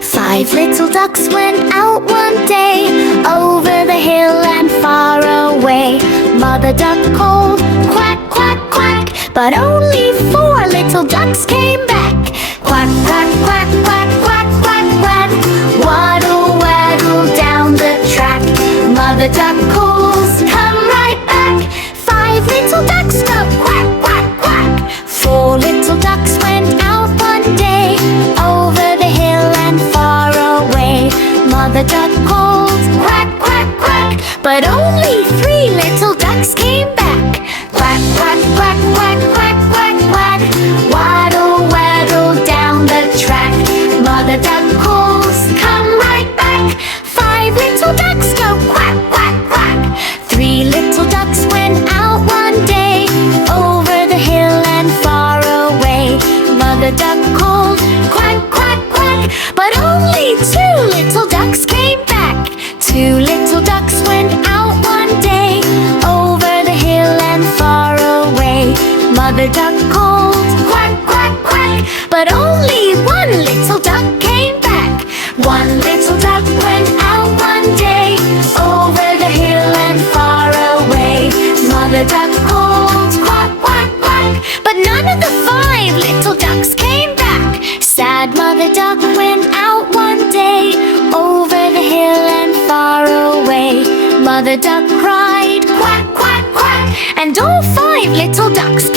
Five little ducks went out one day, over the hill and far away. Mother duck called, quack, quack, quack, but only four little ducks came back. Quack, quack, quack, quack, quack, quack, quack, waddle, waddle down the track. Mother duck calls, come right back. Five little ducks go quack, quack, quack. Four little ducks went out one day, over the hill and far away. Mother duck called, quack, quack, quack, but only three little ducks came back. Quack, quack, quack, quack, quack, quack, quack, waddle, waddle down the track. Mother duck calls, come right back. Five little ducks go quack, quack, quack. Three little ducks went out one day, over the hill and far away. Mother duck called, quack, quack, quack, but only two little ducks came back. Two little ducks went out one day, over the hill and far away. Mother duck called, quack, quack, quack, but only one little duck came back. One little duck went out one day, over the hill and far away. Mother duck called, quack, quack, quack, but none of the five little ducks came back. Sad Mother duck went out one day, over the hill and far away. Mother duck cried, quack, quack, quack, and all five little ducks